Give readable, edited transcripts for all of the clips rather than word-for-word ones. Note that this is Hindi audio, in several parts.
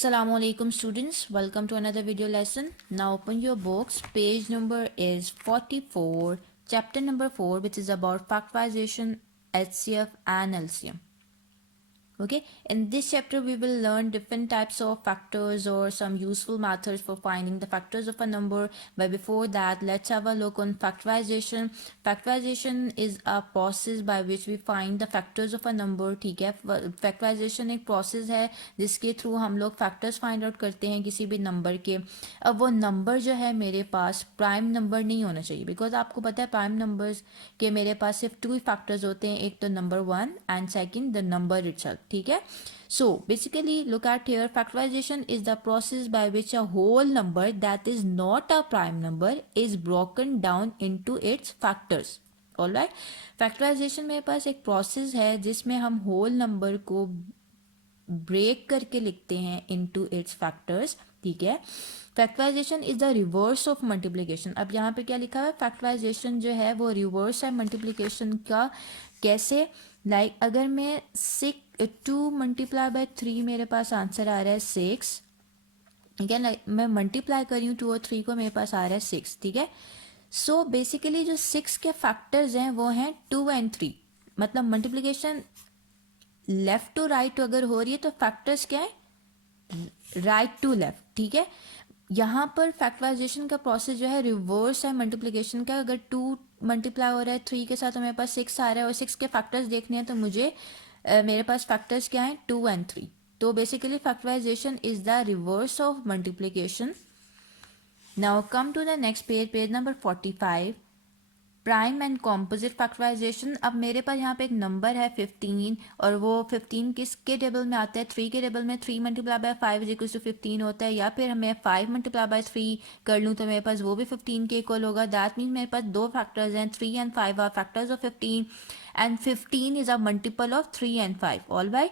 Assalamu alaikum students, welcome to another video lesson. Now open your books, page number is 44, chapter number 4, which is about factorization, HCF and LCM. Okay, in this chapter we will learn different types of factors or some useful methods for finding the factors of a number. But before that, let's have a look on factorization. Factorization is a process by which we find the factors of a number. ठीक है, factorization एक process है जिसके थ्रू हम लोग factors find out करते हैं किसी भी नंबर के. अब वो नंबर जो है मेरे पास प्राइम नंबर नहीं होना चाहिए, बिकॉज आपको पता है प्राइम नंबर्स के मेरे पास सिर्फ टू फैक्टर्स होते हैं, एक तो number 1 and second the number itself. ठीक है, so basically look at here, factorization is the process by which a whole number that is not a prime number is broken down into its factors. Alright, factorization मेरे पास एक प्रोसेस है जिसमें हम होल नंबर को ब्रेक करके लिखते हैं इनटू इट्स फैक्टर्स. ठीक है, factorization is the reverse of multiplication. अब यहाँ पे क्या लिखा हुआ है, फैक्टराइजेशन जो है वो रिवर्स है मल्टीप्लिकेशन का. कैसे? लाइक अगर मैं 2 मल्टीप्लाई बाय 3 मेरे पास आंसर आ रहा है 6. ठीक है, लाइक मैं मल्टीप्लाई कर रही हूँ 2 और 3 को, मेरे पास आ रहा है 6. ठीक है, सो बेसिकली जो 6 के फैक्टर्स हैं वो हैं 2 एंड 3. मतलब मल्टीप्लिकेशन लेफ्ट टू राइट अगर हो रही है तो फैक्टर्स क्या है, राइट टू लेफ्ट. ठीक है, यहाँ पर फैक्टराइजेशन का प्रोसेस जो है रिवर्स है मल्टीप्लिकेशन का. अगर 2 मल्टीप्लाई हो रहा है 3 के साथ तो मेरे पास 6 आ रहा है और 6 के फैक्टर्स देखने हैं तो मुझे मेरे पास फैक्टर्स क्या हैं, 2 एंड 3. तो basically factorization is the reverse of multiplication. Now come to the next page, page number 45, prime and composite factorization. अब मेरे पास यहाँ पे एक नंबर है 15 और वो 15 किसके टेबल में आता है, 3 के टेबल में. 3 multiply by 5 is equal to 15 होता है, या फिर मैं 5 मल्टीप्लाई बाय 3 कर लूँ तो मेरे पास वो भी 15 के इक्वल होगा. दैट मीन्स मेरे पास दो फैक्टर्स हैं, 3 and 5 are factors of 15 and 15 is a multiple of 3 and 5. All right,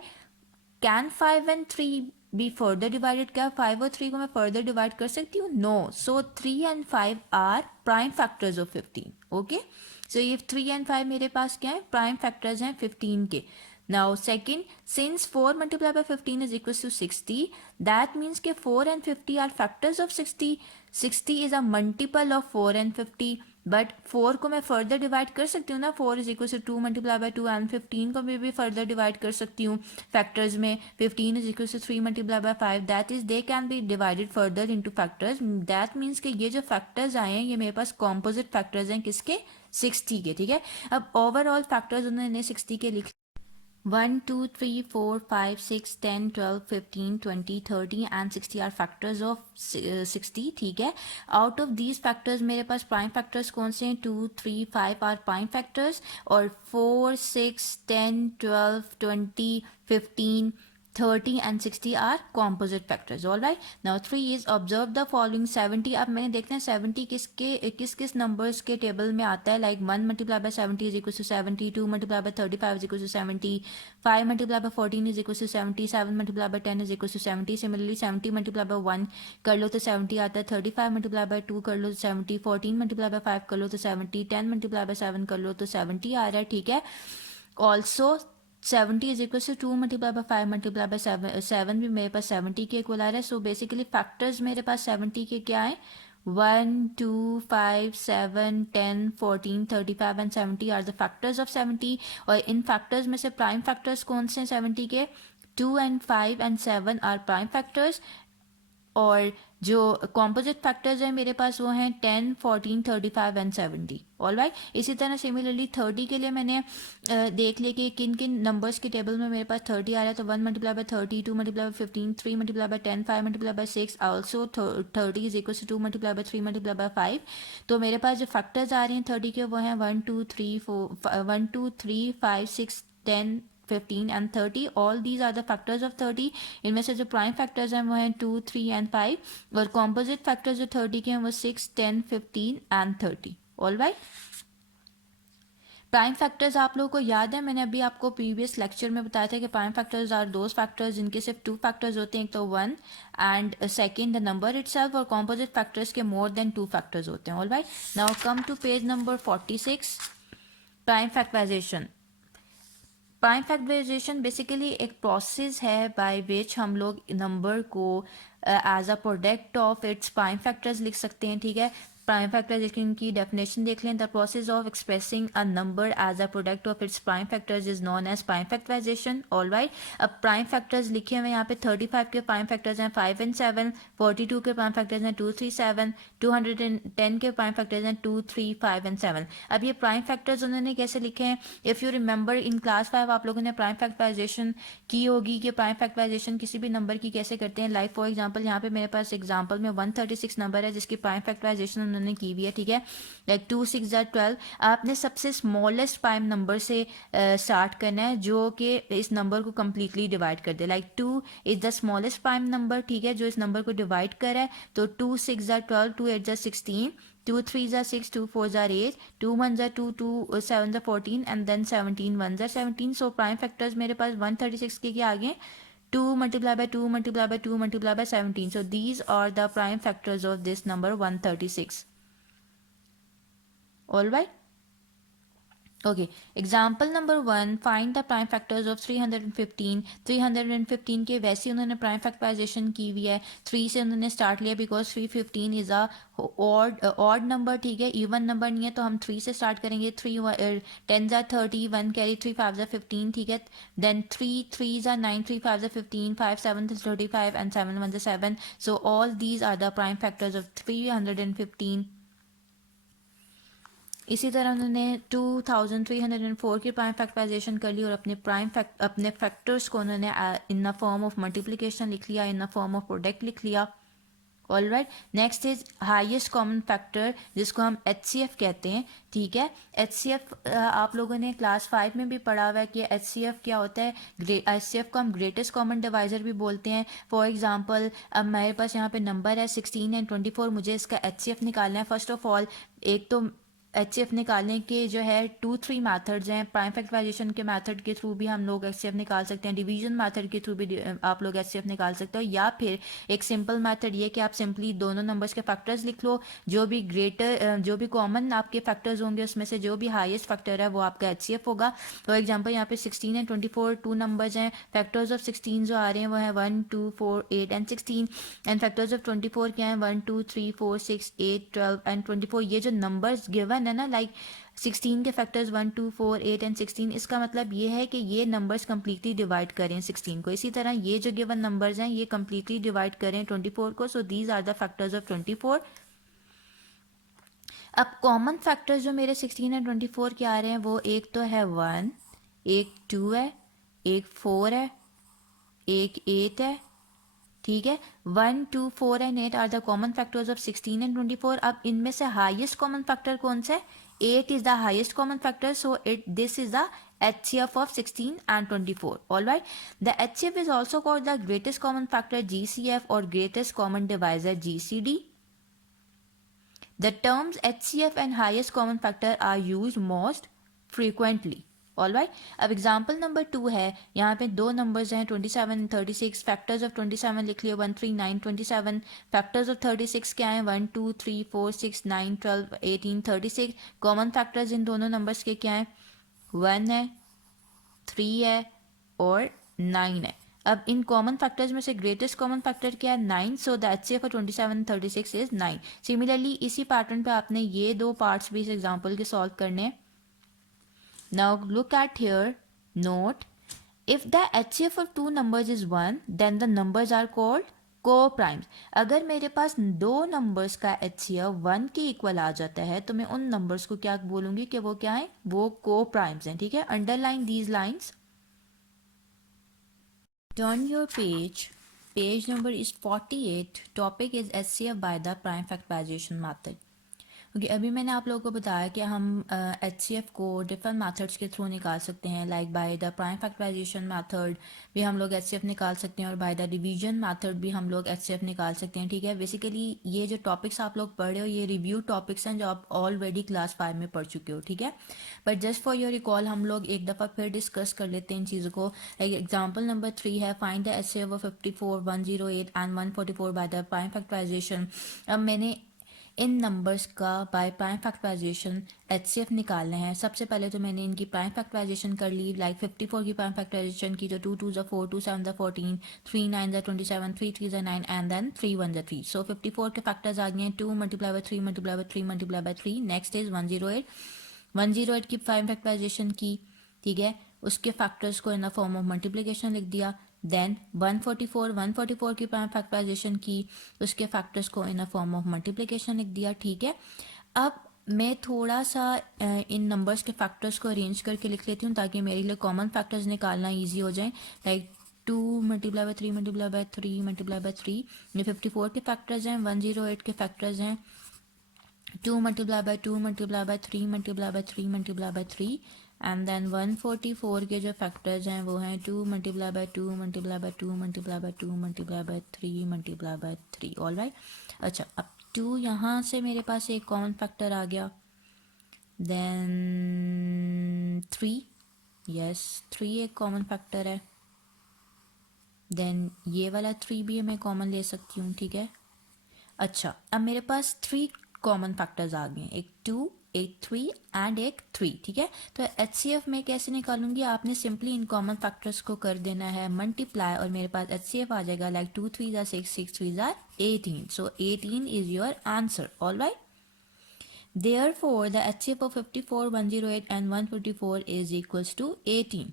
can 5 and 3 be further divided? क्या 5 और 3 को मैं फर्दर डिवाइड कर सकती हूँ? No. So 3 and 5 are prime factors of 15. Okay, so ये 3 एंड 5 मेरे पास क्या है, प्राइम फैक्टर्स हैं 15 के. Now second, since 4 multiply by 15 is equal to 60, that means के 4 and 50 are factors of 60. 60 is a multiple of 4 and 50. But 4 को मैं फर्दर डिवाइड कर सकती हूँ ना, 4 is equal to 2 multiply by 2 and 15 को भी फर्दर डिवाइड कर सकती हूँ फैक्टर्स में. 15 is equal to 3 multiply by 5, that is they can be divided further into factors. That means कि ये जो फैक्टर्स आए हैं ये मेरे पास कॉम्पोजिट फैक्टर्स हैं किसके, 60 के. ठीक है, अब ओवरऑल फैक्टर्स उन्होंने 60 के लिखे 1 2 3 4 5 6 10 12 15 20 30 एंड 60 आर फैक्टर्स ऑफ 60. ठीक है, आउट ऑफ दीज फैक्टर्स मेरे पास प्राइम फैक्टर्स कौन से हैं, 2 3 5 आर प्राइम फैक्टर्स और 4 6 10 12 20 15 30 and 60 are composite factors. All right, now 3 is observe the following 70. अब मैंने देखना है 70 किस नंबर्स के टेबल में आता है. Like 1 multiply by 70 is equal to 70, 2 multiply by 35 is equal to 70, 5 multiply by 14 is equal to 70, 7 multiply by 10 is equal to 70. Similarly 70 multiply by 1 कर लो तो 70 आता है, 35 मल्टीप्लाई बाय 2 कर लो तो 70, 14 मल्टीप्लाई बाय 5 कर लो तो 70, 10 मल्टीप्लाई बाय 7 कर लो तो 70 आ रहा है. ठीक है, also 70 is equal to 2 multiply by 5 multiply by 7 भी मेरे पास 70 के इक्वल आ रहा है. सो बेसिकली फैक्टर्स मेरे पास 70 के क्या है, 1 2 5 7 10 14 35 and 70 are the factors of 70. और इन फैक्टर्स में से प्राइम फैक्टर्स कौन से हैं 70 के, 2 and 5 and 7 are prime factors. और जो कॉम्पोजिट फैक्टर्स हैं मेरे पास वो हैं 10 14 35 एंड 70. ऑल राइट, इसी तरह सिमिलरली 30 के लिए मैंने देख लिया कि किन किन नंबर्स के टेबल में मेरे पास 30 आ रहा है. तो 1 multiply by 30, 2 multiply by 15, 3 multiply by 10, 5 multiply by 6, also 30 is equal to 2 multiply by 3 multiply by 5. तो मेरे पास जो फैक्टर्स आ रहे हैं 30 के वो हैं 1 2 3 5 6 10 15 and 30. all these are the factors of 30. इनमें से जो प्राइम फैक्टर्स हैं वो हैं 2 3 एंड 5 और कॉम्पोजिट फैक्टर्स जो 30 के हैं वो 6 10 15 and 30. All right, prime factors आप लोगों को याद है, मैंने अभी आपको प्रीवियस लेक्चर में बताया था कि prime factors are those factors जिनके सिर्फ 2 फैक्टर्स होते हैं, एक तो 1 and second the number itself, और कॉम्पोजिट फैक्टर्स के मोर देन 2 फैक्टर्स होते हैं. All right, now come to page number 46, prime factorization. Prime factorization basically एक प्रोसेस है बाय विच हम लोग नंबर को as a product of its prime factors लिख सकते हैं, ठीक है। प्राइम फैक्टराइजेशन की डेफिनेशन देख लें, the process of expressing a number as a product of its prime factors is known as prime factorization. Alright, अब प्राइम फैक्टर्स लिखे हुए यहाँ पे 35 के प्राइम फैक्टर्स हैं 5 and 7, 42 के प्राइम फैक्टर्स हैं 2 3 7, 210 के प्राइम फैक्टर्स हैं 2 3 5 and 7। अब ये प्राइम फैक्टर्स उन्होंने कैसे लिखे हैं? If you remember in class 5 आप लोगों ने प्राइम फैक्टराइजेशन की होगी कि प्राइम फैक्टराइजेशन किसी भी नंबर की कैसे करते हैं। लाइक फॉर एग्जांपल यहाँ पे मेरे पास एग्जांपल में 136 नंबर है जिसकी प्राइम फैक्टराइजेशन उन्होंने की हुई है, ठीक है। लाइक 2 6 12, आपने सबसे स्मॉलेस्ट प्राइम नंबर से स्टार्ट करना है जो कि इस नंबर को कम्प्लीटली डिवाइड कर दे। Like 2 is the smallest prime number, ठीक है, जो इस नंबर को डिवाइड करे है। तो 2 6 12, 2 8 16, 2 3 6, 2 4 8, 2 1 2, 2 7 14 and then 17 1 17। So prime factors मेरे पास 136 के आगे 2 multiplied by 2 multiplied by 2 multiplied by 17। So these are the prime factors of this number 136. All right. Okay, example number 1, find the prime factors of 315। 315 के वैसे उन्होंने प्राइम फैक्टराइजेशन की हुई है, 3 से उन्होंने स्टार्ट लिया because 315 is a odd number, ठीक है, इवन नंबर नहीं है तो हम 3 से स्टार्ट करेंगे। 3 10 30, 1 कैरी 3 5 15, ठीक है। Then 3 3 9, 3 5 15, 5 7 35 and 7 1 7। So all these are the prime factors of 315। इसी तरह उन्होंने 2304 की प्राइम फैक्टराइजेशन कर ली और अपने फैक्टर्स को उन्होंने in the form of multiplication लिख लिया, in the form of product लिख लिया। All right, next is highest common factor जिसको हम HCF कहते हैं, ठीक है। HCF आप लोगों ने क्लास 5 में भी पढ़ा हुआ है कि HCF क्या होता है। HCF को हम ग्रेटेस्ट कॉमन डिवाइजर भी बोलते हैं। फॉर एग्जांपल अब मेरे पास यहाँ पे नंबर है 16 and 24, मुझे इसका HCF निकालना है। फर्स्ट ऑफ ऑल एक तो HCF निकालने के जो है 2-3 मैथड्स हैं। प्राइम फैक्टराइजेशन के मेथड के थ्रू भी हम लोग HCF निकाल सकते हैं, डिवीजन मेथड के थ्रू भी आप लोग HCF निकाल सकते हो, या फिर एक सिंपल मेथड ये कि आप सिंपली दोनों नंबर्स के फैक्टर्स लिख लो, जो भी कॉमन आपके फैक्टर्स होंगे उसमें से जो भी हाईएस्ट फैक्टर है वो आपका HCF होगा। फॉर एग्जाम्पल यहाँ पे 16 and 24 टू नंबर्स हैं। फैक्टर्स ऑफ 16 जो आ रहे हैं वो है 1 2 4 8 and 16, एंड फैक्टर्स ऑफ 24 क्या है 1 2 3 4 6 8 12 and 24। ये जो नंबर्स गिवन है ना, लाइक 16 के फैक्टर्स 1 2 4 8 and 16, इसका मतलब ये है कि ये नंबर्स कम्प्लीटली डिवाइड करें 16 को। इसी तरह ये जो गिवन नंबर्स हैं ये कम्प्लीटली डिवाइड करें 24 को। So these are the factors of 24। अब कॉमन फैक्टर्स जो मेरे 16 और 24 के आ रहे हैं वो एक तो है 1, एक 2 है, एक 4 है, एक 8 है, ठीक है। 1 2 4 and 8 are the common factors of 16 and 24। अब इनमें से हाईएस्ट कॉमन फैक्टर कौन सा है? 8 is the highest common factor, so this is the HCF of 16 and 24. Alright, the HCF is also called the greatest common factor GCF or greatest common divisor GCD. The terms HCF and highest common factor are used most frequently. Alright, अब एग्जाम्पल नंबर 2 है, यहाँ पे दो नंबर्स हैं 27 36। फैक्टर्स ऑफ 27 लिख लिया 1 3 9 27। फैक्टर्स ऑफ 36 क्या है 1 2 3 4 6 9 12 18 36। कॉमन फैक्टर्स इन दोनों नंबर्स के क्या है 1 है, 3 है और 9 है। अब इन कॉमन फैक्टर्स में से ग्रेटेस्ट कॉमन फैक्टर क्या है 9, so the HCF for 27 36 is 9। Similarly इसी पैटर्न पे आपने ये दो पार्ट्स भी इस एग्जाम्पल के सॉल्व करने हैं। Now look at here, note, if the HCF of two numbers is 1, then the numbers are called co-primes। अगर मेरे पास दो नंबर्स का HCF 1 के इक्वल आ जाता है तो मैं उन नंबर्स को क्या बोलूँगी कि वो क्या है, वो co-primes हैं, ठीक है। Underline these lines. Turn your page. Page number is 48. Topic is HCF by the prime factorization method. Okay अभी मैंने आप लोगों को बताया कि हम HCF को डिफरेंट मेथड्स के थ्रू निकाल सकते हैं। Like by the prime factorization method भी हम लोग HCF निकाल सकते हैं और बाय द डिवीजन मेथड भी हम लोग HCF निकाल सकते हैं, ठीक है। बेसिकली ये जो टॉपिक्स आप लोग पढ़ रहे हो ये रिव्यू टॉपिक्स हैं जो आप ऑलरेडी क्लास 5 में पढ़ चुके हो, ठीक है। But just for your recall हम लोग एक दफ़ा फिर डिस्कस कर लेते हैं इन चीज़ों को। लाइक एग्जाम्पल नंबर 3 है, find the HCF of 54 108 and 144 by the prime factorization. अब मैंने इन नंबर्स का बाय प्राइम फैक्टराइजेशन एचसीएफ निकालना है। सबसे पहले तो मैंने इनकी प्राइम फैक्टराइजेशन कर ली, लाइक 54 की प्राइम फैक्टराइजेशन की तो 2 2 ज़ा 4, 2 7 ज़ा 14, 3 9 ज़ा 27, 3 3 ज़ा 9 एंड देन 3 1 ज़ा 3। सो 54 के फैक्टर्स आ गए हैं, 2 multiply by 3 multiply by 3 multiply by 3। Next is 108, 108 की प्राइम फैक्टराइजेशन की, ठीक है, उसके फैक्टर्स को in the form of multiplication लिख दिया। देन 144, 144 की प्राइम फैक्टराइजेशन की, उसके फैक्टर्स को in the form of multiplication लिख दिया, ठीक है। अब मैं थोड़ा सा इन नंबर्स के फैक्टर्स को अरेंज करके लिख लेती हूँ ताकि मेरे लिए कॉमन फैक्टर्स निकालना ईजी हो जाए। Like 2 multiply by 3 multiply by 3 multiply by 3, ये 54 के फैक्टर्स हैं। 108 के फैक्टर्स हैं 2 multiply by 2 multiply by 3 multiply by 3 multiply by 3 and then 144 के जो फैक्टर्स हैं वो हैं 2 multiply by 2 multiply by 2 multiply by 2 multiply by 3 multiply by 3। All right, अच्छा अब 2 यहाँ से मेरे पास एक कॉमन फैक्टर आ गया। देन 3, यस 3 एक कॉमन फैक्टर है। देन ये वाला 3 भी मैं कॉमन ले सकती हूँ, ठीक है। अच्छा अब मेरे पास 3 कॉमन फैक्टर्स आ गए हैं, एक 2, एक 3 एंड एक 3, ठीक है। तो एचसीएफ में कैसे निकालूंगी, आपने सिंपली इन कॉमन फैक्टर्स को कर देना है मल्टीप्लाई और मेरे पास एचसीएफ आ जाएगा लाइक 2 3 ज़ा 6, 6 3 ज़ा 18। सो 18 is your answer. All right, therefore the HCF of 54, 108 and 154 is equals to 18।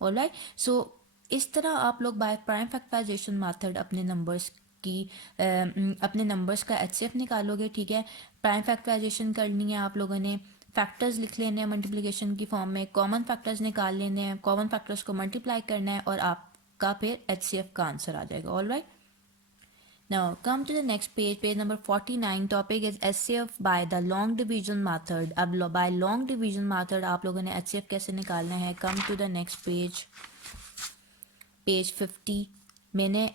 All right, so इस तरह आप लोग बाय प्राइम फैक्टराइजेशन मेथड अपने नंबर्स की अपने नंबर्स का एचसीएफ निकालोगे, ठीक है। प्राइम फैक्टराइजेशन करनी है आप लोगों ने, फैक्टर्स लिख लेने हैं मल्टीप्लिकेशन की फॉर्म में, कॉमन फैक्टर्स निकाल लेने हैं, कॉमन फैक्टर्स को मल्टीप्लाई करना है और आपका फिर एचसीएफ का आंसर आ जाएगा। All right, now come to the next page, page number 49। topic is HCF by the long division method। अब by long division method आप लोगों ने HCF कैसे निकालना है। come to the next page, page 50। मैंने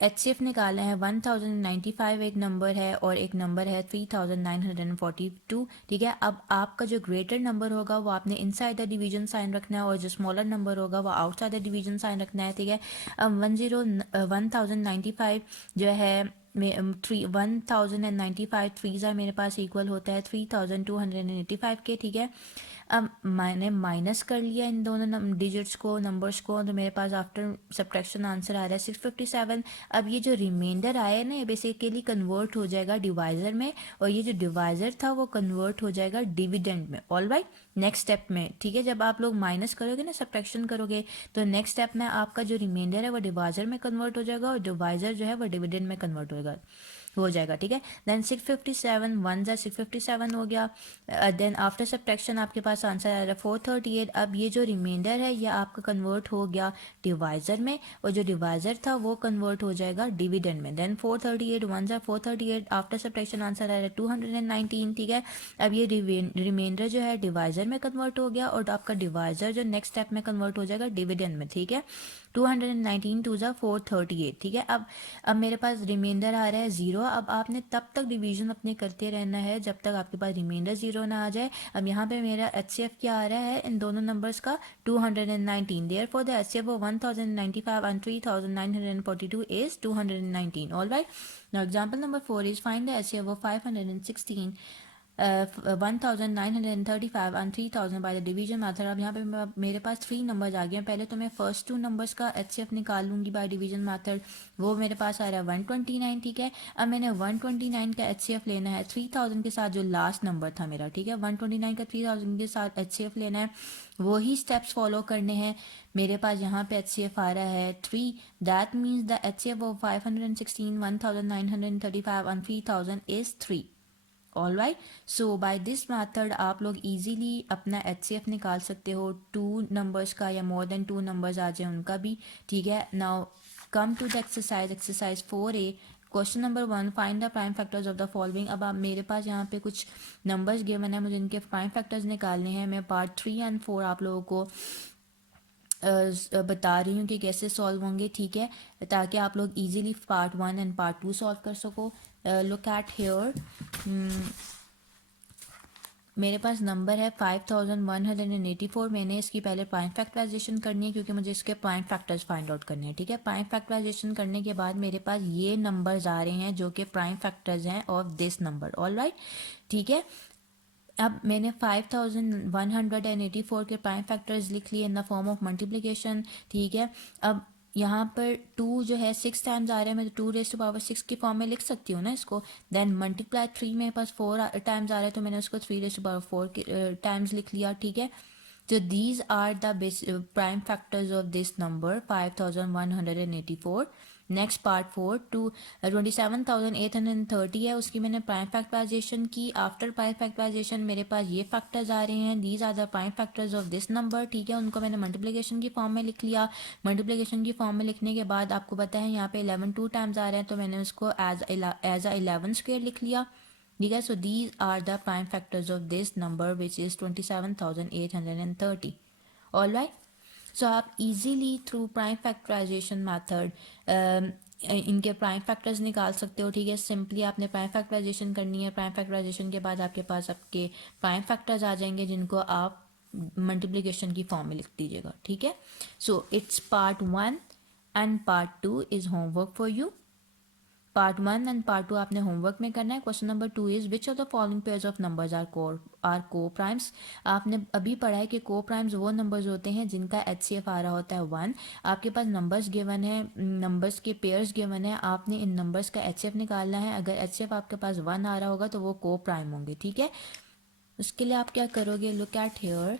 HCF निकाला है 1095 एक नंबर है और एक नंबर है 3942, ठीक है। अब आपका जो ग्रेटर नंबर होगा वो आपने इनसाइड द डिवीजन साइन रखना है और जो स्मॉलर नंबर होगा वो आउटसाइड द डिवीजन साइन रखना है, ठीक है। अब 1095 जो है 1095 थ्री ज़ा मेरे पास इक्वल होता है 3285 के, ठीक है। अब मैंने माइनस कर लिया इन दोनों डिजिट्स को, नंबर्स को, तो मेरे पास आफ्टर सब्ट्रैक्शन आंसर आ रहा है 657। अब ये जो रिमाइंडर आया ना ये बेसिकली कन्वर्ट हो जाएगा डिवाइज़र में और ये जो डिवाइज़र था वो कन्वर्ट हो जाएगा डिविडेंड में। ऑल राइट, नेक्स्ट स्टेप में, ठीक है, जब आप लोग माइनस करोगे ना, सब्ट्रैक्शन करोगे, तो नेक्स्ट स्टेप में आपका जो रिमाइंडर है वो डिवाइज़र में कन्वर्ट हो जाएगा और डिवाइज़र जो है वो डिविडेंड में कन्वर्ट हो जाएगा, ठीक है। देन 657, 1 ज़ा 657 हो गया। देन आफ्टर सब्ट्रैक्शन आपके पास आंसर आ रहा है 438। अब ये जो रिमाइंडर है ये आपका कन्वर्ट हो गया डिवाइज़र में और जो डिवाइज़र था वो कन्वर्ट हो जाएगा डिविडेंड में। देन 438, 1 ज़ा 438, आफ्टर सब्ट्रैक्शन आंसर आ रहा है 219, ठीक है। अब ये रिमाइंडर जो है डिवाइज़र में कन्वर्ट हो गया और आपका डिवाइज़र जो नेक्स्ट स्टेप में कन्वर्ट हो जाएगा डिविडेंड में, ठीक है। 219 2 ज़ा 438, ठीक है। अब मेरे पास रिमाइंडर आ रहा है 0। अब आपने तब तक डिवीजन अपने करते रहना है जब तक आपके पास रिमाइंडर 0 ना आ जाए। अब यहाँ पे मेरा HCF क्या आ रहा है इन दोनों नंबर्स का, 219। Therefore the HCF of 1095 and 3942 is 219। All right, now example number 4 is find the HCF of 516, 1935 and 3000 by the division method. अब यहाँ पे मेरे पास 3 नंबर्स आ गए हैं। पहले तो मैं फर्स्ट 2 नंबर्स का HCF निकाल लूँगी बाय डिवीजन मेथड, वो मेरे पास आ रहा है 129, ठीक है। अब मैंने 129 का HCF लेना है 3000 के साथ जो लास्ट नंबर था मेरा, ठीक है। 129 का 3000 के साथ HCF लेना है, वही स्टेप्स फॉलो करने हैं। मेरे पास यहाँ पे HCF आ रहा है 3, that means the HCF of 516, 1935 and 3000 is 3। All right, so by this method आप लोग इजीली अपना HCF निकाल सकते हो, 2 नंबर्स का या मोर देन 2 नंबर्स आ जाए उनका भी, ठीक है। Now come to the exercise 4A। Question number 1, find the prime factors of the following. अब आप मेरे पास यहाँ पे कुछ नंबर्स गिवन है, मुझे इनके प्राइम फैक्टर्स निकालने हैं। मैं पार्ट 3 एंड 4 आप लोगों को बता रही हूँ कि कैसे सॉल्व होंगे, ठीक है, ताकि आप लोग easily part 1 and part 2 solve कर सको। लुक एट हियर, मेरे पास नंबर है 5184। मैंने इसकी पहले प्राइम फैक्टराइजेशन करनी है क्योंकि मुझे इसके प्राइम फैक्टर्स फाइंड आउट करने हैं, ठीक है। प्राइम फैक्टराइजेशन करने के बाद मेरे पास ये नंबर्स आ रहे हैं जो कि प्राइम फैक्टर्स हैं of this number, all right, ठीक है। अब मैंने 5184 के प्राइम फैक्टर्स लिख लिए in the form of multiplication, ठीक है। अब यहाँ पर 2 जो है 6 टाइम्स आ रहा है, मैं तो 2⁻6 की फॉर्म में लिख सकती हूँ ना इसको। देन मल्टीप्लाई 3 मेरे पास 4 टाइम्स आ रहा है तो मैंने उसको 3⁻4 टाइम्स लिख लिया, ठीक है। So these are the prime factors of this number 5184. Next part 4 to 27,830 है, उसकी मैंने प्राइम फैक्टराइजेशन की। आफ्टर प्राइम फैक्टराइजेशन मेरे पास ये फैक्टर्स आ रहे हैं, these are the prime factors of this number, ठीक है। उनको मैंने मल्टीप्लिकेशन की फॉर्म में लिख लिया। मल्टीप्लिकेशन की फॉर्म में लिखने के बाद आपको पता है यहाँ पे 11 2 टाइम्स आ रहे हैं तो मैंने उसको एज अ 11 स्क्वायर लिख लिया, ठीक है। So these are the prime factors of this number which is 27,830, all right. So आप easily through prime factorization method इनके प्राइम फैक्टर्स निकाल सकते हो, ठीक है। सिंपली आपने प्राइम फैक्टराइजेशन करनी है। प्राइम फैक्टराइजेशन के बाद आपके पास आपके प्राइम फैक्टर्स आ जाएंगे जिनको आप मल्टीप्लिकेशन की फॉर्म में लिख दीजिएगा, ठीक है। So it's part 1 and part 2 is homework for you. Part 1 and part 2 आपने होमवर्क में करना है। Question number 2 is which of the following pairs of numbers are coprimes. आपने अभी पढ़ा है कि को प्राइम्स वो नंबर्स होते हैं जिनका HCF आ रहा होता है 1। आपके पास नंबर्स गिवन है, नंबर्स के पेयर्स गिवन है, आपने इन नंबर्स का HCF निकालना है। अगर HCF आपके पास 1 आ रहा होगा तो वो को प्राइम होंगे, ठीक है। उसके लिए आप क्या करोगे, look at here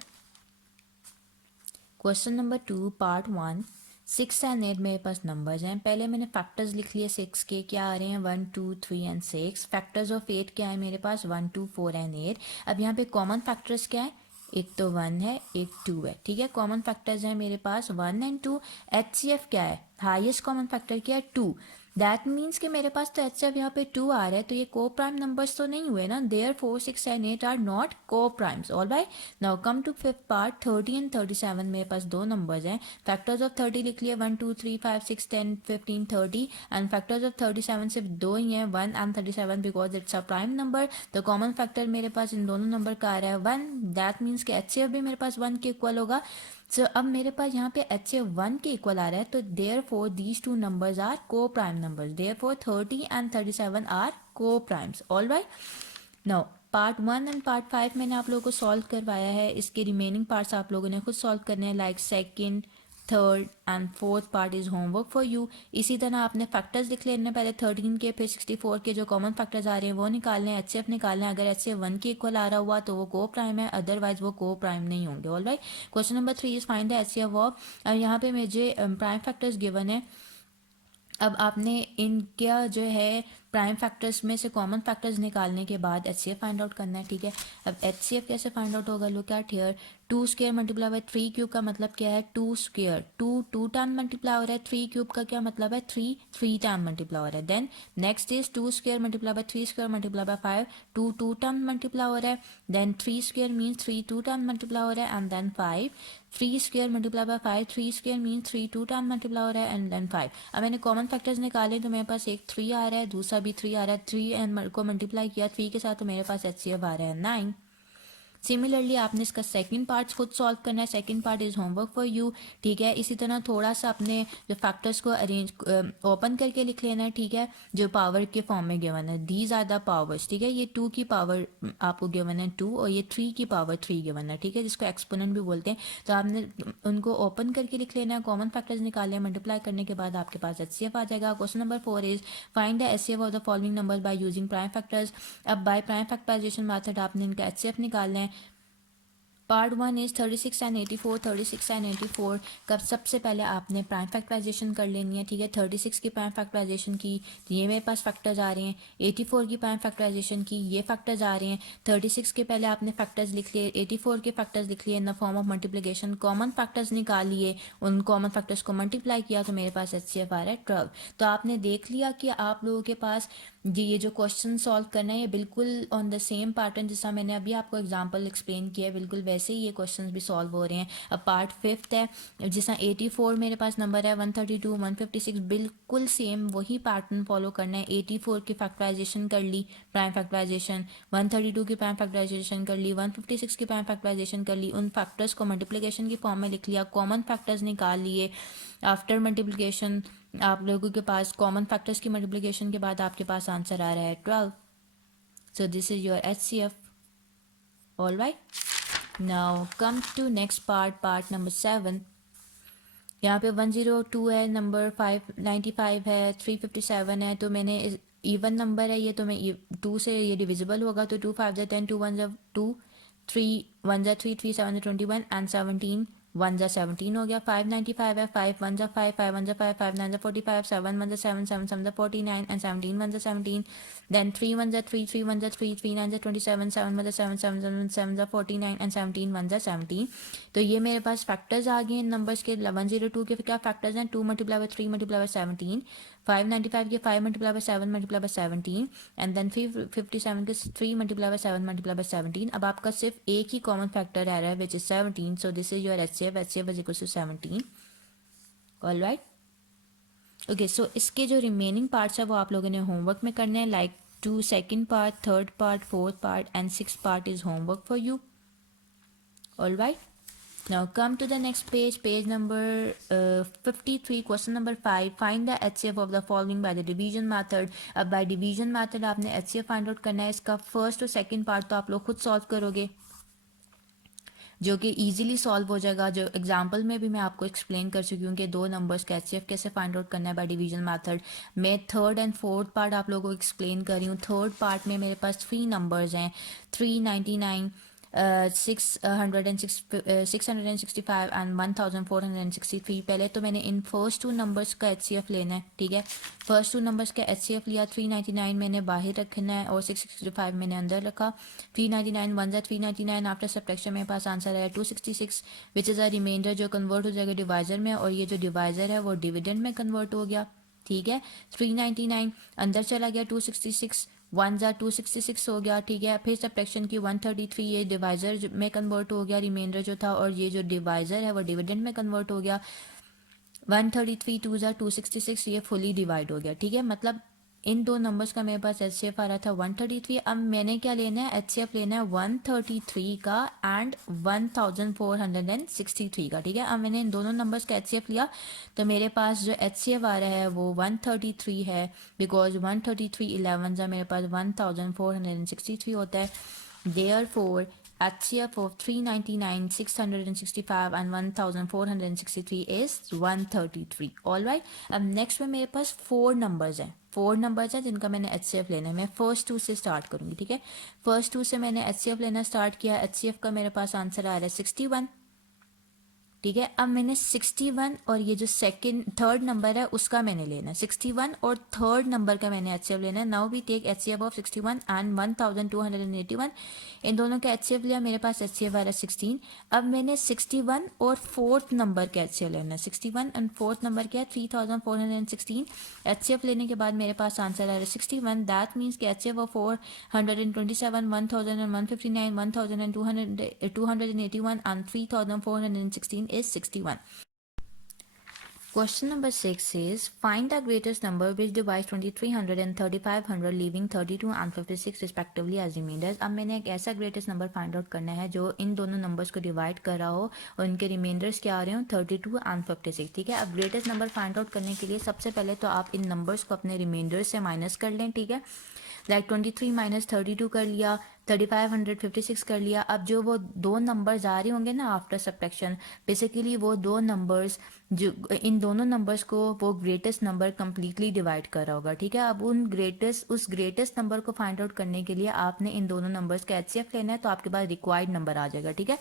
question number 2 part 1। 6 and 8 मेरे पास नंबर्स हैं। पहले मैंने फैक्टर्स लिख लिए 6 के, क्या आ रहे हैं 1 2 3 एंड 6। फैक्टर्स ऑफ 8 क्या है मेरे पास 1 2 4 एंड 8। अब यहाँ पे कॉमन फैक्टर्स क्या है, एक तो 1 है एक 2 है, ठीक है। कॉमन फैक्टर्स हैं मेरे पास 1 एंड 2। HCF क्या है, हाईएस्ट कॉमन फैक्टर क्या है 2। दैट मीन्स कि मेरे पास तो HCF यहाँ पे 2 आ रहा है तो ये को प्राइम नंबर्स तो नहीं हुए ना, there 4 6 and 8 are not coprimes, all right. Now come to fifth part 30 and 37। मेरे पास दो नंबर्स हैं। फैक्टर्स ऑफ 30 लिख लिए 1 2 3 5 6 10 15 30 एंड फैक्टर्स ऑफ 37 सिर्फ दो ही हैं 1 and 37 because it's a prime number. तो कॉमन फैक्टर मेरे पास इन दोनों नंबर का आ रहा है 1। दैट मीन्स कि HCF भी मेरे पास 1 के इक्वल होगा। सो अब मेरे पास यहाँ पे HCF 1 के इक्वल आ रहा है तो therefore these two numbers are coprime numbers, therefore 30 and 37 are coprimes, all right. Now part 1 and part 5 मैंने आप लोगों को सॉल्व करवाया है। इसके रिमेनिंग पार्ट्स आप लोगों ने खुद सॉल्व करने हैं, like second third and fourth part is homework for you. इसी तरह आपने फैक्टर्स लिख लेने, पहले 13 के फिर 64 के जो कॉमन फैक्टर्स आ रहे हैं वो निकालने हैं, HCF निकालना है। अगर HCF 1 के इक्वल आ रहा हुआ तो वो को प्राइम है, अदरवाइज वो को प्राइम नहीं होंगे, all right. Question number 3 is find the HCF of. यहाँ पे मुझे प्राइम फैक्टर्स गिवन है। अब आपने इनका जो है प्राइम फैक्टर्स में से कॉमन फैक्टर्स निकालने के बाद HCF फाइंड आउट करना है, ठीक है। अब HCF कैसे फाइंड आउट होगा, look at here 2 square multiply by 3 cube का मतलब क्या है 2 स्क्वायर, 2 टाइम मल्टीप्लाई हो रहा है। 3 क्यूब का क्या मतलब है 3 टाइम मल्टीप्लाई हो रहा है। Then next is 2 square multiply by 3 square multiply by 5, 2 time multiply हो रहा है। Then 3 square means 3 2 time multiply हो रहा है and then 5 3 square multiply by 5, 3 square mean 3 2 time multiply हो रहा है एंड देन 5। अब मैंने कॉमन फैक्टर्स निकाले तो मेरे पास एक 3 आ रहा है, दूसरा भी 3 आ रहा है। 3 एंड को मल्टीप्लाई किया 3 के साथ तो मेरे पास HCF आ रहा है 9। सिमिलरली आपने इसका सेकंड पार्ट खुद सॉल्व करना है। Second part is homework for you, ठीक है। इसी तरह थोड़ा सा अपने जो फैक्टर्स को अरेंज ओपन करके लिख लेना है, ठीक है, जो पावर के फॉर्म में गिवन है। दीज आर द पावर्स, ठीक है। ये 2 की पावर आपको गिवन है 2 और ये 3 की पावर 3 गिवन है, ठीक है, जिसको एक्सपोनेंट भी बोलते हैं। तो आपने उनको ओपन करके लिख लेना है, कॉमन फैक्टर्स निकाले, मल्टीप्लाई करने के बाद आपके पास HCF आ जाएगा। Question number 4 is find the HCF of the following number by using prime factors. अब बाय प्राइम फैक्टराइजेशन मेथड आपने इनका HCF निकालना है। Part 1 is 36 and 84। 36 एंड 84 का सबसे पहले आपने प्राइम फैक्टराइजेशन कर लेनी है, ठीक है। 36 की प्राइम फैक्टराइजेशन की तो ये मेरे पास फैक्टर्स आ रहे हैं। 84 की प्राइम फैक्टराइजेशन की ये फैक्टर्स आ रहे हैं। 36 के पहले आपने फैक्टर्स लिख लिए, 84 के फैक्टर्स लिख लिए in the form of multiplication. Common factors निकाल लिए, उन कॉमन फैक्टर्स को मल्टीप्लाई किया तो मेरे पास HCF आ रहा है 12। तो आपने देख लिया कि आप लोगों के पास जी ये जो क्वेश्चन सॉल्व करना है ये बिल्कुल ऑन द सेम पैटर्न जैसा मैंने अभी आपको एग्जांपल एक्सप्लेन किया है, बिल्कुल वैसे वैसे ही ये क्वेश्चन भी सॉल्व हो रहे हैं। अब पार्ट 5 है, जिस तरह 84 मेरे पास नंबर है, 132, 156, बिल्कुल सेम वही पैटर्न फॉलो करना है। 84 की फैक्टराइजेशन कर ली, प्राइम फैक्टराइजेशन, 132 की प्राइम फैक्टराइजेशन कर ली, 156 की प्राइम फैक्टराइजेशन कर ली, उन फैक्टर्स को मल्टीप्लिकेशन की फॉर्म में लिख लिया, कॉमन फैक्टर्स निकाल लिए। आफ्टर मल्टीप्लिकेशन आप लोगों के पास कॉमन फैक्टर्स की मल्टीप्लिकेशन के बाद आपके पास आंसर आ रहा है 12। सो this is your HCF. All right. Now come to next part number 7. यहाँ पे 102 है, नंबर 595 है, 357 है। तो मैंने इवन नंबर है ये, तो मैं 2 से ये डिविजिबल होगा, तो 2 5 10, 2 1 2, 3 1 3, 3 7 21 एंड 17 1 17 हो गया। 595 है, 5 1 5, 5 1 5, 5 9 45, 7 1 7, 7 7 49 एंड 17 1 17। Then 3 1 3, 3 1 3, 3 9 27, 7 1 7, 7 7 7 49 and 17 1 17। तो ये मेरे पास फैक्टर्स आ गए इन नंबर्स के। 102 के क्या फैक्टर्स हैं, 2 मल्टीप्लाई बाय 3 मल्टीप्लाई बाय 17, 595 के 5 multiply by 7 multiply by 17 and then 357 के 3 मल्टीप्लाई बाय 7 मल्टीप्लाई बाय 17। अब आपका सिर्फ एक ही कॉमन फैक्टर आ रहा है which is 17। So this is your HCF is equal to 17। Alright, okay. So इसके जो रिमेनिंग पार्ट्स है वो आप लोगों ने होमवर्क में करने हैं, like 2 second part, third part, fourth part and 6th part is homework for you. Alright, now come to the next page, page number 53, question number 5. Find the HCF of the following by the division method. अब by division method आपने HCF फाइंड आउट करना है। इसका फर्स्ट और सेकंड पार्ट तो आप लोग खुद सॉल्व करोगे, जो कि इजीली सॉल्व हो जाएगा, जो एग्जांपल में भी मैं आपको एक्सप्लेन कर चुकी हूँ कि 2 नंबर्स का HCF कैसे फाइंड आउट करना है बाय डिवीजन मेथड। मैं थर्ड एंड फोर्थ पार्ट आप लोगों को एक्सप्लेन कर रही हूँ। थर्ड पार्ट में मेरे पास 3 नंबर्स हैं, 399, 665 एंड 1463। पहले तो मैंने इन फर्स्ट 2 नंबर्स का HCF लेना है, ठीक है। फर्स्ट 2 नंबर्स का HCF लिया, 399 मैंने बाहर रखना है और 665 मैंने अंदर रखा। 399 1 जा 399, आफ्टर सब्ट्रैक्शन मेरे पास आंसर आया 266 विच इज़ अ रिमाइंडर जो कन्वर्ट हो जाएगा डिवाइजर में, और ये जो डिवाइजर है वो डिविडेंड में कन्वर्ट हो गया, ठीक है। 399 अंदर चला गया, 266 1 जा 266 हो गया, ठीक है। फिर सब्ट्रैक्शन की 133, ये डिवाइजर में कन्वर्ट हो गया रिमाइंडर जो था, और ये जो डिवाइजर है वो डिविडेंड में कन्वर्ट हो गया। 133 2 जा 266, ये फुली डिवाइड हो गया, ठीक है। मतलब इन 2 नंबर्स का मेरे पास HCF आ रहा था 133। अब मैंने क्या लेना है, HCF लेना है 133 का एंड 1463 का, ठीक है। अब मैंने इन दोनों नंबर्स का HCF लिया, तो मेरे पास जो HCF आ रहा है वो 133 है, बिकॉज 133 11 जा मेरे पास 1463 होता है। Therefore HCF of 399, 665 and 1463 is 133. All right. अब नेक्स्ट में मेरे पास 4 नंबर्स हैं, 4 नंबर्स हैं जिनका मैंने HCF लेना है। मैं फर्स्ट 2 से स्टार्ट करूंगी, ठीक है। फर्स्ट 2 से मैंने HCF लेना स्टार्ट किया। HCF का मेरे पास आंसर आ रहा है 61, ठीक है। अब मैंने 61 और ये जो थर्ड नंबर है उसका मैंने लेना है, 61 और थर्ड नंबर का मैंने HCF लेना है। Now we take HCF of 61 and 1281, इन दोनों का HCF लिया, मेरे पास HCF आ रहा है 16। अब मैंने 61 और फोर्थ नंबर का HCF लेना है, 61 एंड फोर्थ नंबर क्या है 3416। HCF लेने के बाद मेरे पास आंसर आ रहा है 61, दैट मीन्स कि HCF of 427, 1159, 1281 and 3416 is 61. Question number 6 is find the greatest number which divides 2300 and 3500 leaving 32 and 56 respectively as remainders. अब मैंने एक ऐसा ग्रेटेस्ट नंबर फाइंड आउट करना है जो इन दोनों नंबर्स को डिवाइड कर रहा हो और इनके रिमाइंडर्स क्या आ रहे हो 32 एंड 56, ठीक है। अब ग्रेटेस्ट नंबर फाइंड आउट करने के लिए सबसे पहले तो आप इन नंबर्स को अपने रिमाइंडर्स से माइनस कर लें, ठीक है। लाइक 23 माइनस 32 कर लिया, 3556 कर लिया। अब जो वो 2 नंबर्स आ रहे होंगे ना आफ्टर सब्ट्रैक्शन, बेसिकली वो 2 नंबर्स जो इन दोनों नंबर्स को वो ग्रेटेस्ट नंबर कंप्लीटली डिवाइड कर रहा होगा, ठीक है। अब उस ग्रेटेस्ट नंबर को फाइंड आउट करने के लिए आपने इन दोनों नंबर्स का HCF लेना है, तो आपके पास रिक्वायर्ड नंबर आ जाएगा, ठीक है।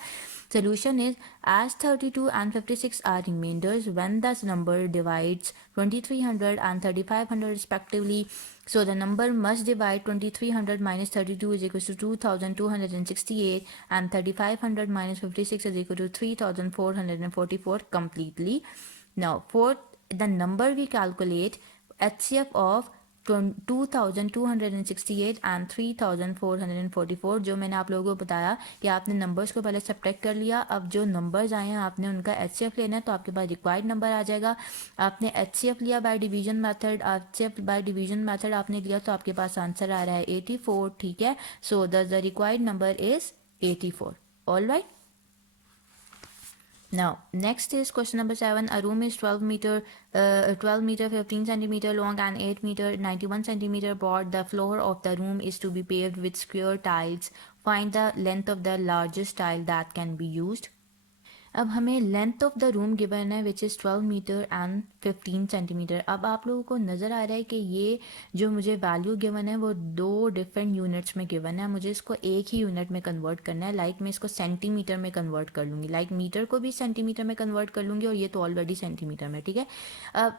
Solution is as 32 and 56 are remainders when the number divides 2300 and 3500 respectively, so the number must divide 2300 minus 32 is equal to 2268 and 3500 minus 56 is equal to 3444 completely. Now for the number we calculate HCF of 2268 and 3444, जो मैंने आप लोगों को बताया कि आपने नंबर्स को पहले सब्ट्रैक्ट कर लिया। अब जो नंबर्स आए हैं आपने उनका HCF लेना है, तो आपके पास रिक्वायर्ड नंबर आ जाएगा। आपने HCF लिया by division method, HCF bye division method आपने लिया तो आपके पास आंसर आ रहा है 84, ठीक है। So the required number is 84, all right. Now, next is question number 7. A room is 12 meter, 15 centimeter long and 8 meter, 91 centimeter broad. The floor of the room is to be paved with square tiles. Find the length of the largest tile that can be used. अब हमें length of the room given है which is 12 metre and 15 centimetre. अब आप लोगों को नज़र आ रहा है कि ये जो मुझे वैल्यू गिवन है वो दो डिफरेंट यूनिट्स में गिवन है। मुझे इसको एक ही यूनिट में कन्वर्ट करना है। लाइक मैं इसको सेंटीमीटर में कन्वर्ट कर लूँगी, लाइक मीटर को भी सेंटीमीटर में कन्वर्ट कर लूँगी और ये तो ऑलरेडी सेंटीमीटर में, ठीक है। अब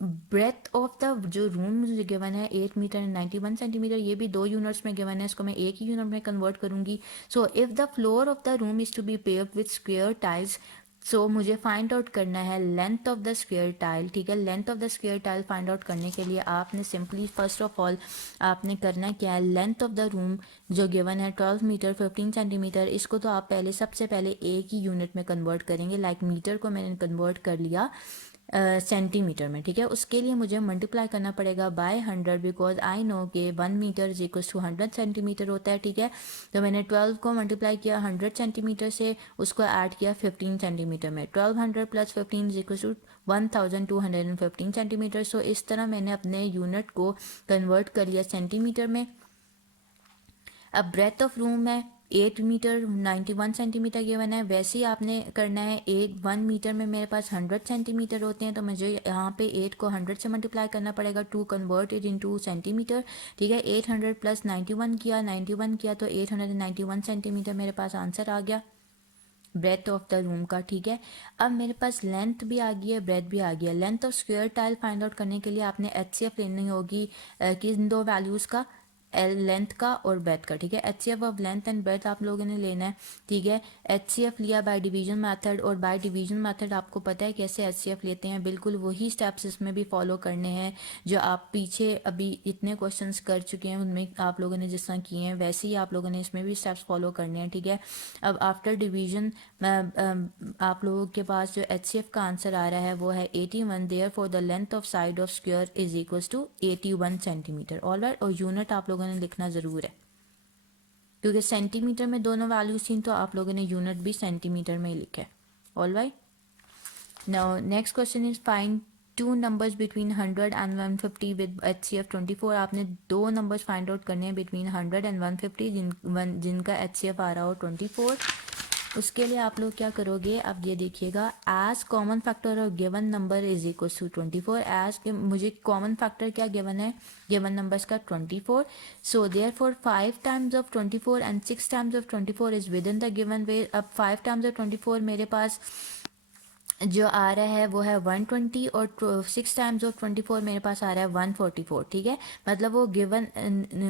ब्रेथ ऑफ द जो रूम गिवन है 8 मीटर एंड 91 सेंटीमीटर, ये भी दो यूनिट्स में गिवन है, इसको मैं एक ही यूनिट में कन्वर्ट करूंगी। So if the floor of the room is to be paved with square tiles, so मुझे फाइंड आउट करना है length of the square tile, ठीक है। Length of the square tile find out करने के लिए आपने सिंपली फर्स्ट ऑफ ऑल आपने करना क्या है, लेंथ ऑफ द रूम जो गिवन है 12 मीटर 15 सेंटीमीटर, इसको तो आप पहले सबसे पहले एक ही यूनिट में कन्वर्ट करेंगे। लाइक मीटर को मैंने कन्वर्ट कर लिया सेंटीमीटर में, ठीक है। उसके लिए मुझे मल्टीप्लाई करना पड़ेगा बाय 100, बिकॉज आई नो कि 1 metre is equal to 100 centimetre होता है, ठीक है। तो मैंने 12 को मल्टीप्लाई किया 100 सेंटीमीटर से, उसको ऐड किया 15 सेंटीमीटर में। 1200 plus 15 is equal to 1215 centimetre. So इस तरह मैंने अपने यूनिट को कन्वर्ट कर लिया सेंटीमीटर में। अब ब्रेथ ऑफ रूम है 8 मीटर 91 सेंटीमीटर गिवन है, वैसे ही आपने करना है। 1 मीटर में मेरे पास 100 सेंटीमीटर होते हैं, तो मुझे यहाँ पे 8 को 100 से मल्टीप्लाई करना पड़ेगा to convert it into centimetre, ठीक है। 800 प्लस 91 किया, 91 किया तो 891 सेंटीमीटर मेरे पास आंसर आ गया ब्रेथ ऑफ द रूम का, ठीक है। अब मेरे पास लेंथ भी आ गई है, ब्रेथ भी आ गया। Length of square tile find out करने के लिए आपने HCF लेनी होगी किन दो वैल्यूज़ का, लेंथ का और ब्रेथ का, ठीक है। HCF of length and breadth आप लोगों ने लेना है, ठीक है। HCF लिया बाय डिवीजन मेथड, और बाय डिवीजन मेथड आपको पता है कैसे HCF लेते हैं, बिल्कुल वही स्टेप्स इसमें भी फॉलो करने हैं जो आप पीछे अभी इतने क्वेश्चंस कर चुके हैं उनमें आप लोगों ने जिस तरह किए हैं वैसे ही आप लोगों ने इसमें भी स्टेप्स फॉलो करने हैं, ठीक है। अब आफ्टर डिवीजन आप लोगों के पास जो HCF का आंसर आ रहा है वो है 81, therefore the length of side of square is equal to 81 centimetre, alright. और यूनिट आप लोगों ने लिखना ज़रूर है क्योंकि सेंटीमीटर में दोनों वैल्यूज थी, तो आप लोगों ने यूनिट भी सेंटीमीटर में ही लिखा है, alright. Now next question is find two numbers between 100 and 150 with HCF 24। आपने दो नंबर्स फाइंड आउट करने हैं बिटवीन 100 एंड 150 जिनका HCF आ रहा हो 24। उसके लिए आप लोग क्या करोगे, अब ये देखिएगा, as common factor of given number is equal to 24। As के मुझे कॉमन फैक्टर क्या गिवन है, गिवन नंबर्स का 24। So therefore 5 times of 24 and 6 times of 24 is within the given way. अब 5 टाइम्स ऑफ 24 मेरे पास जो आ रहा है वो है 120 और 6 टाइम्स ऑफ 24 मेरे पास आ रहा है 144, ठीक है। मतलब वो गिवन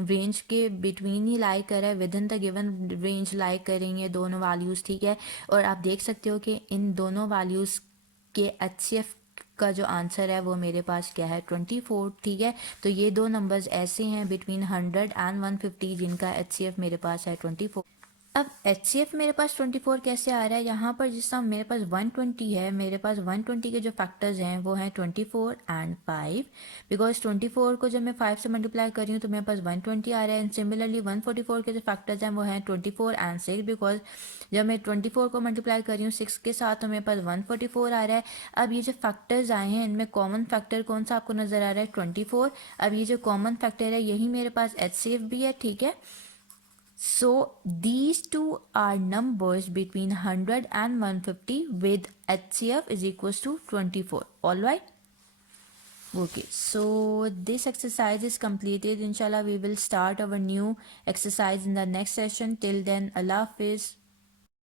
रेंज के बिटवीन ही लाई कर रहा है, within the given range lie करेंगे दोनों वैल्यूज़, ठीक है। और आप देख सकते हो कि इन दोनों वैल्यूज़ के HCF का जो आंसर है वो मेरे पास क्या है 24, ठीक है। तो ये दो नंबर्स ऐसे हैं बिटवीन 100 एंड 150 जिनका HCF मेरे पास है 24। अब HCF मेरे पास 24 कैसे आ रहा है, यहाँ पर जिस तरह मेरे पास 120 है, मेरे पास 120 के जो फैक्टर्स हैं वो हैं 24 एंड 5, बिकॉज 24 को जब मैं 5 से मल्टीप्लाई कर रही हूँ तो मेरे पास 120 आ रहा है। एंड सिमिलरली 144 के जो फैक्टर्स हैं वो हैं 24 एंड 6, बिकॉज जब मैं 24 को मल्टीप्लाई कर रही हूँ 6 के साथ तो मेरे पास 144 आ रहा है। अब ये जो फैक्टर्स आए हैं इनमें कॉमन फैक्टर कौन सा आपको नज़र आ रहा है 24। अब ये जो कॉमन फैक्टर है यही मेरे पास HCF भी है, ठीक है। So these two are numbers between 100 and 150 with HCF is equals to 24. All right. Okay, so this exercise is completed. Inshallah, we will start our new exercise in the next session. Till then, Allah Hafiz.